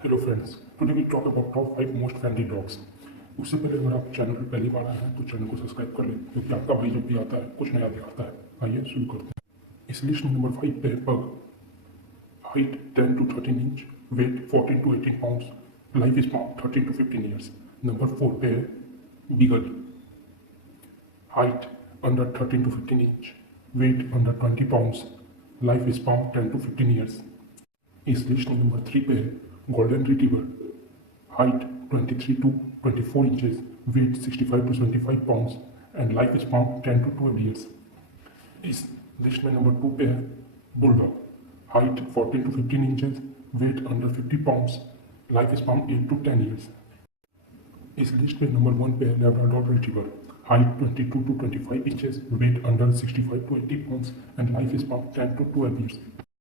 Hello friends, today we talk about top 5 most friendly dogs. उससे पहले अगर आप चैनल पर पहली बार आए हैं तो चैनल को सब्सक्राइब कर लें, क्योंकि आपका भाई जब भी आता है कुछ नया दिखाता है। आइए शुरू करते हैं। इस लिस्ट में नंबर 5 पे है pug. Height 10 to 13 inch, weight 14 to 18 pounds, life span 13 to 15 years. Number 4 पे है beagle. Height under 13 to 15 inch, weight under 20 pounds, life span 10 to 15 years. इस लिस्ट में नंबर 3 पे है golden retriever. Height 23 to 24 inches, weight 65 to 75 pounds and life span 10 to 12 years. इस list में number 2 पे है bulldog. Height 14 to 15 inches, weight under 50 pounds, life span 8 to 10 years. इस list में नंबर 1 पे है Labrador retriever. Height 22 to 25 inches, weight under 65 to 80 pounds and life span 10 to 12 years.